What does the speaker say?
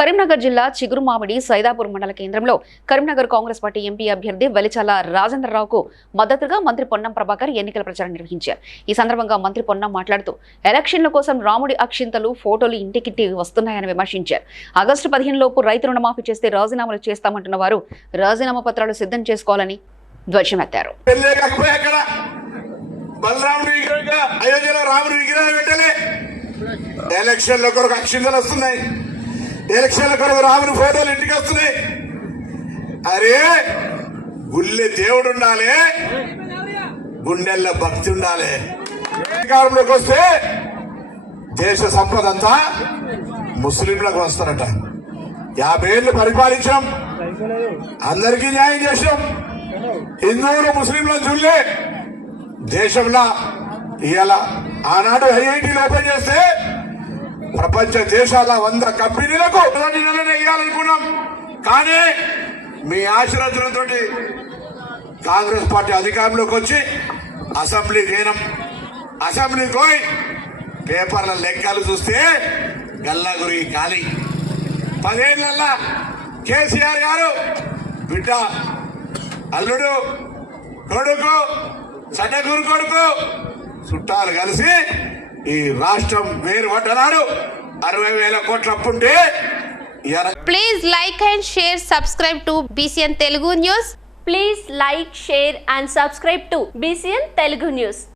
కరీంనగర్ జిల్లా చిగురుమామిడి సైదాపూర్ మండల కేంద్రంలో కరీంనగర్ కాంగ్రెస్ పార్టీ ఎంపీ అభ్యర్థి వెలిచాల రాజేంద్రరావుకు మద్దతుగా మంత్రి పొన్నం ప్రభాకర్ ఎన్నికల ప్రచారం నిర్వహించారు. ఈ సందర్భంగా మంత్రి పొన్నం మాట్లాడుతూ ఎలక్షన్ల కోసం రాముడి అక్షింతలు ఫోటోలు ఇంటికింటి వస్తున్నాయని విమర్శించారు. ఆగస్టు పదిహేను లోపు రైతు రుణమాఫీ చేస్తే రాజీనామాలు చేస్తామంటున్న వారు రాజీనామా పత్రాలు సిద్ధం చేసుకోవాలని ధ్వజమెత్తారు. ఎలక్షన్ల కొరకు అక్షింతలు వస్తున్నాయి. ఎలక్షన్ల కొరకు రాముని ఫోటోలు ఇంటికి వస్తున్నాయి. అరే గుళ్ళె దేవుడు ఉండాలి. గుండెల్లో భక్తి ఉండాలి. అధికారంలోకి వస్తే దేశ సంపద అంతా ముస్లింలకు వస్తారట. యాభై ఏళ్ళు పరిపాలించాం. అందరికీ న్యాయం చేసాం హిందువులు ముస్లింలను చూడలే దేశంలో ఇవాళ ఆనాడు ఐఐటీలు ఓపెన్ చేస్తే ప్రపంచ దేశాల వంద కంపెనీలకు మొదటి నెలనే ఇవ్వాలనుకున్నాం కానీ మీ ఆశీర్వచనంతో కాంగ్రెస్ పార్టీ అధికారంలోకి వచ్చి అసెంబ్లీకి పోయినాం అసెంబ్లీకి పోయి పేపర్ల లెక్కలు చూస్తే గల్లాగురి ఖాళీ పదేళ్ళల్లా కేసీఆర్ గారు బిడ్డ అల్లుడు కొడుకు సన్నగురు కొడుకు చుట్టాలు కలిసి ఈ రాష్ట్రం మేరు పడ్డన్నారు అరవై వేల కోట్ల అప్పుంటే please like and share subscribe to BCN Telugu news please like share and subscribe to BCN Telugu news